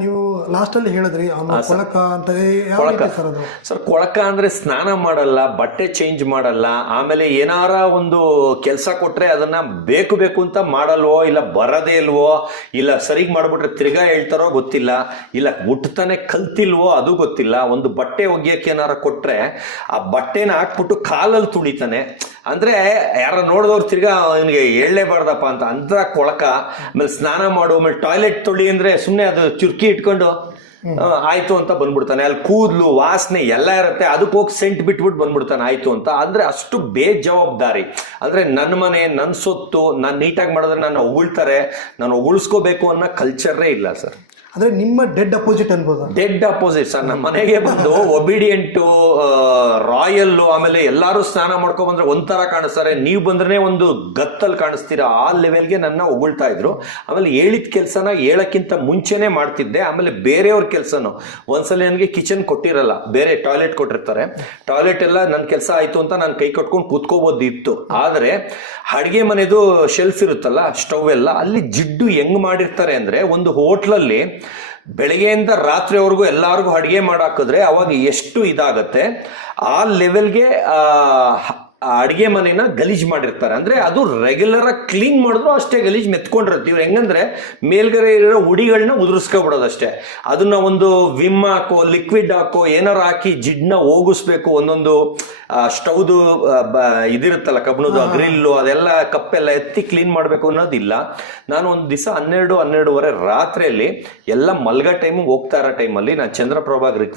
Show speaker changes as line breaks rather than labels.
ನೀವು ಲಾಸ್ಟ್ ಅಲ್ಲಿ ಹೇಳಿದ್ರಿ ಅವನು ಕೊಳಕ ಅಂತ ಯಾವ ರೀತಿ ಸರ್ ಅದು?
ಸರ್ ಕೊಳಕ ಅಂದ್ರೆ ಸ್ನಾನ ಮಾಡಲ್ಲ ಬಟ್ಟೆ ಚೇಂಜ್ ಮಾಡಲ್ಲ ಆಮೇಲೆ ಏನಾರ ಒಂದು ಕೆಲಸ ಕೊಟ್ರೆ ಅದನ್ನ ಬೇಕು ಬೇಕು ಅಂತ ಮಾಡಲ್ವೋ ಇಲ್ಲ ಬರದೇ ಇಲ್ವೋ ಇಲ್ಲ ಸರಿಗ್ ಮಾಡ್ಬಿಟ್ರೆ ತಿರ್ಗಾ ಹೇಳ್ತಾರೋ ಗೊತ್ತಿಲ್ಲ ಇಲ್ಲ ಹುಟ್ಟತಾನೆ ಕಲ್ತಿಲ್ವೋ ಅದು ಗೊತ್ತಿಲ್ಲ ಒಂದು ಬಟ್ಟೆ ಒಗ್ಯಕ್ಕೆ ಏನಾರ ಕೊಟ್ರೆ ಆ ಬಟ್ಟೆನ ಹಾಕ್ಬಿಟ್ಟು ಕಾಲಲ್ಲಿ ತುಳಿತಾನೆ. ಅಂದ್ರೆ ಯಾರ ನೋಡಿದವ್ರು ತಿರ್ಗಾ ಅವನಿಗೆ ಹೇಳಲೇಬಾರ್ದಪ್ಪ ಅಂತ ಅಂತ ಕೊಳಕ ಆಮೇಲೆ ಸ್ನಾನ ಮಾಡು ಆಮೇಲೆ ಟಾಯ್ಲೆಟ್ ತೊಳಿ ಅಂದ್ರೆ ಸುಮ್ಮನೆ ಅದು ಚುರ್ಕಿ ಇಟ್ಕೊಂಡು ಆಯ್ತು ಅಂತ ಬಂದ್ಬಿಡ್ತಾನೆ. ಅಲ್ಲಿ ಕೂದ್ಲು ವಾಸನೆ ಎಲ್ಲ ಇರುತ್ತೆ. ಅದಕ್ಕೆ ಹೋಗಿ ಸೆಂಟ್ ಬಿಟ್ಬಿಟ್ಟು ಬಂದ್ಬಿಡ್ತಾನೆ. ಆಯ್ತು ಅಂತ. ಅಂದ್ರೆ ಅಷ್ಟು ಬೇಜವಾಬ್ದಾರಿ. ಅಂದ್ರೆ ನನ್ನ ಮನೆ ನನ್ನ ಸೊತ್ತು ನಾನು ನೀಟಾಗಿ ಮಾಡಿದ್ರೆ ನಾನು ಹೊಗಳ್ತಾರೆ ನಾನು ಹೊಗಳ್ಸ್ಕೋಬೇಕು ಅನ್ನೋ ಕಲ್ಚರೇ ಇಲ್ಲ ಸರ್
ಅಂದ್ರೆ ನಿಮ್ಮ ಡೆಡ್ ಅಪೋಸಿಟ್ ಅನ್ಬೋದು?
Dead opposite sir. ನಮ್ಮ ಮನೆಗೆ ಬಂದು ಒಬಿಡಿಯಂಟು ರಾಯಲ್ ಆಮೇಲೆ ಎಲ್ಲಾರು ಸ್ನಾನ ಮಾಡ್ಕೊ ಬಂದ್ರೆ ಒಂಥರ ಕಾಣಿಸ್ತಾರೆ. ನೀವು ಬಂದ್ರೆ ಒಂದು ಗತ್ತಲ್ಲಿ ಕಾಣಿಸ್ತೀರಾ? ಆ ಲೆವೆಲ್ಗೆ ನನ್ನ ಉಗುಳ್ತಾ ಇದ್ರು. ಆಮೇಲೆ ಹೇಳಿದ ಕೆಲಸನ ಹೇಳಕ್ಕಿಂತ ಮುಂಚೆನೆ ಮಾಡ್ತಿದ್ದೆ. ಆಮೇಲೆ ಬೇರೆಯವ್ರ ಕೆಲಸನು. ಒಂದ್ಸಲ ನನಗೆ ಕಿಚನ್ ಕೊಟ್ಟಿರಲ್ಲ, ಬೇರೆ ಟಾಯ್ಲೆಟ್ ಕೊಟ್ಟಿರ್ತಾರೆ. ಟಾಯ್ಲೆಟ್ ಎಲ್ಲ ನನ್ನ ಕೆಲಸ ಆಯ್ತು ಅಂತ ನಾನು ಕೈ ಕಟ್ಕೊಂಡು ಕೂತ್ಕೋಬೋದಿತ್ತು. ಆದ್ರೆ ಅಡಿಗೆ ಮನೆದು ಶೆಲ್ಫ್ ಇರುತ್ತಲ್ಲ ಸ್ಟವ್ ಎಲ್ಲ, ಅಲ್ಲಿ ಜಿಡ್ಡು ಹೆಂಗ್ ಮಾಡಿರ್ತಾರೆ ಅಂದ್ರೆ ಒಂದು ಹೋಟ್ಲಲ್ಲಿ ಬೆಳಗ್ಗೆಯಿಂದ ರಾತ್ರಿವರೆಗೂ ಎಲ್ಲರಿಗೂ ಅಡುಗೆ ಮಾಡಾಕಿದ್ರೆ ಅವಾಗ ಎಷ್ಟು ಇದಾಗತ್ತೆ? ಆ ಲೆವೆಲ್ಗೆ ಅಡಿಗೆ ಮನೆನ ಗಲೀಜ್ ಮಾಡಿರ್ತಾರೆ. ಅಂದ್ರೆ ಅದು ರೆಗ್ಯುಲರ್ ಆಗಿ ಕ್ಲೀನ್ ಮಾಡಿದ್ರು ಅಷ್ಟೇ ಗಲೀಜ್ ಮೆತ್ಕೊಂಡಿರುತ್ತೆ. ಇವ್ರು ಹೆಂಗಂದ್ರೆ ಮೇಲ್ಗಡೆ ಇರೋ ಉಡಿಗಳನ್ನ ಉದುರಿಸ್ಕೊಬಿಡೋದಷ್ಟೇ ಅದನ್ನ ಒಂದು ವಿಮ್ ಹಾಕೋ ಲಿಕ್ವಿಡ್ ಹಾಕೋ ಏನಾರು ಹಾಕಿ ಜಿಡ್ನ ಹೋಗಿಸ್ಬೇಕು. ಒಂದೊಂದು ಸ್ಟೌದು ಇದಿರುತ್ತಲ್ಲ ಕಬ್ಬಣದು ಗ್ರಿಲ್ಲು ಅದೆಲ್ಲ ಕಪ್ಪೆಲ್ಲ ಎತ್ತಿ ಕ್ಲೀನ್ ಮಾಡಬೇಕು ಅನ್ನೋದಿಲ್ಲ. ನಾನು ಒಂದು ದಿವಸ ಹನ್ನೆರಡು ಹನ್ನೆರಡುವರೆ ರಾತ್ರಿಯಲ್ಲಿ ಎಲ್ಲ ಮಲ್ಗ ಟೈಮಿಗೆ ಹೋಗ್ತಾ ಇರೋ ಟೈಮಲ್ಲಿ ನಾನು ಚಂದ್ರಪ್ರಭಾಗ್ ರಿಕ್ವೆಸ್ಟ್